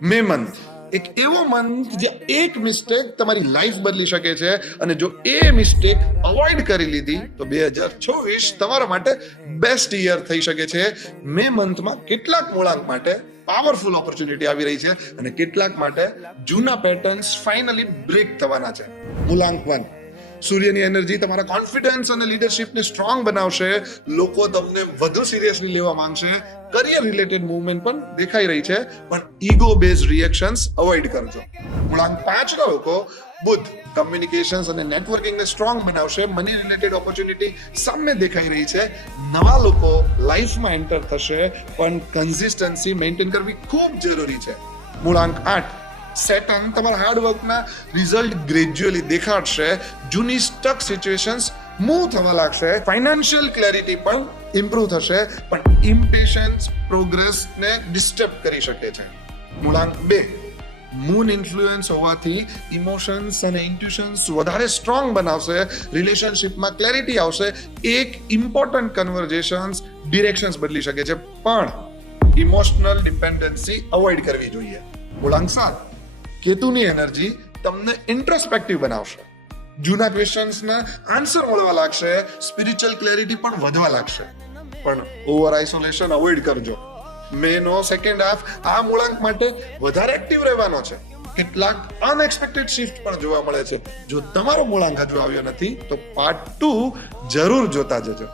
મે month એક એવો month જે એક મિસ્ટેક તમારી લાઈફ બદલી શકે છે, અને જો એ મિસ્ટેક અવોઇડ કરી લીધી તો 2024 તમારા માટે બેસ્ટ યર થઈ શકે છે. મે મંથમાં કેટલાક મૂળાંક માટે પાવરફુલ ઓપોર્ચ્યુનિટી આવી રહી છે અને કેટલાક માટે જૂના પેટર્ન્સ ફાઇનલી બ્રેક થવાના છે. મૂળાંક 1, સૂર્યની એનર્જી તમારા કોન્ફિડન્સ અને લીડરશિપને સ્ટ્રોંગ બનાવશે. લોકો તમને વધુ સિરિયસલી લેવા માંગશે. કરિયર રિલેટેડ મૂવમેન્ટ પણ દેખાઈ રહી છે, પણ ઈગો બેઝ રિએક્શન્સ અવોઇડ કરજો. મૂળાંક 5 ના લોકો, બુધ કમ્યુનિકેશન્સ અને નેટવર્કિંગને સ્ટ્રોંગ બનાવશે. મની રિલેટેડ ઓપોર્ચ્યુનિટી સામે દેખાઈ રહી છે. નવા લોકો લાઈફમાં એન્ટર થશે, પણ કન્સિસ્ટન્સી મેન્ટેન કરવી ખૂબ જરૂરી છે. મૂળાંક 8, સેટન તમારા હાર્ડવર્કના રિઝલ્ટ ગ્રેજ્યુઅલી દેખાડશે. જૂની સ્ટક સિચ્યુએશન્સ મૂવ થવા લાગશે. ફાઇનાન્શિયલ ક્લેરિટી પણ ઇમ્પ્રૂવ થશે, પણ ઇમ્પેશન્સ પ્રોગ્રેસને ડિસ્ટર્બ કરી શકે છે. મૂળાંક 2, મૂન ઇન્ફ્લુઅન્સ હોવાથી ઇમોશન્સ અને ઇન્ટ્યુશન્સ વધારે સ્ટ્રોંગ બનાવશે. રિલેશનશિપમાં ક્લેરિટી આવશે. એક ઇમ્પોર્ટન્ટ કન્વર્ઝેશન્સ ડિરેક્શન્સ બદલી શકે છે, પણ ઇમોશનલ ડિપેન્ડન્સી અવોઇડ કરવી જોઈએ. મૂળાંક 7, કેતુની એનર્જી તમને ઇન્ટ્રોસ્પેક્ટિવ બનાવશે. જૂના ક્વેશ્ચન્સના આન્સર મળવા લાગશે. સ્પિરિચ્યુઅલ ક્લેરિટી પણ વધવા લાગશે, પણ ઓવર આઇસોલેશન અવોઇડ કરજો. મે નો સેકન્ડ હાફ આ મૂળાંક માટે વધારે એક્ટિવ રહેવાનો છે. કેટલાક અનએક્સપેક્ટેડ શિફ્ટ પણ જોવા મળે છે. જો તમારો મૂળાંક હજુ આવ્યો નથી તો પાર્ટ 2 જરૂર જોતા જજો.